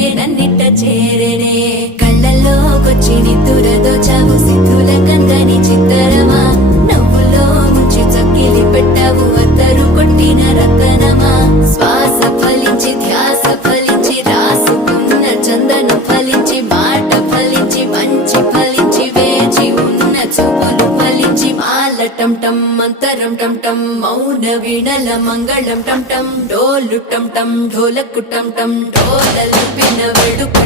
వెలిగే నన్నిట్ట చేరనే కళ్ళల్లోకొచ్చి నిద్దురదోచావు సిద్ధుల కందని చిత్తరమా నవ్వులో ముంచి చక్కిలి పెట్టావు అద్దరు కొట్టిన రతనమా శ్వాస ఫలించి ధ్యాస ఫలించి రాసుకున్న చందనం ఫలించి మాట ఫలించి మంచి ఫలించి వేచి ఉన్న చూపులు ఫలించి మాల టం టం మంతరం టం టం మౌన వీణల మంగళం టం టం డోలు టం టం ఢోలకు టం టం డోలలిపిన వేడుక